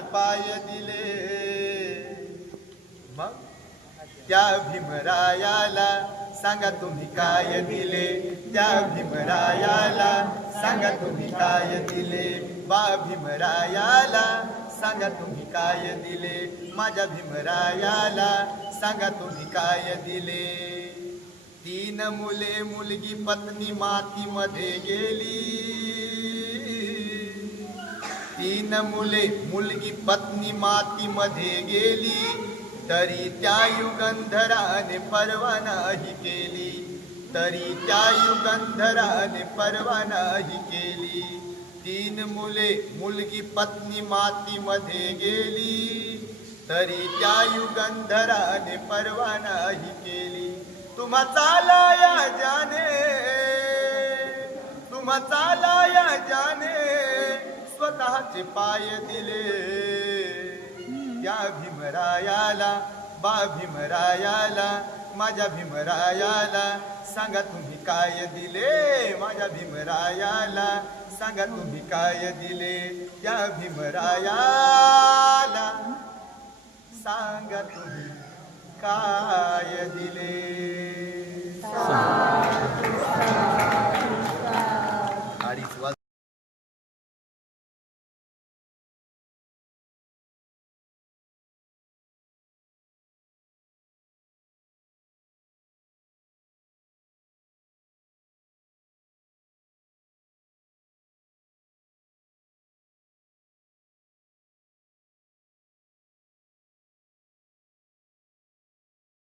पाय दिले. मग? त्या भीमरायाला सांगा तुम्ही काय दिले. त्या भीमरायाला सांगा तुम्ही काय दिले. बा भीमरायाला सांगा तुम्ही काय दिले. माझ्या भीमरायाला सांगा तुम्ही काय दिले. तीन मुले मुलगी पत्नी मातीमध्ये गेली. तीन मुले मुलगी पत्नी मातीमध्ये गेली तरी त्या युगंधराने परवा नाही केली. तरी त्या युगंधराने परवा नाही केली. तीन मुले मुलगी पत्नी मातीमध्ये गेली तरी त्या युगंधराने परवा नाही केली. तुम्हा चालाया जाने तुम्हा चालाया जाने. स्वतःचे पाय दिले. त्या भीमरायाला बा भीमरायाला माझ्या भीमरायाला सांगा तुम्ही काय दिले. माझ्या भीमरायाला सांगा तुम्ही काय दिले. त्या भीमरायाला सांगा तुम्ही काय दिले.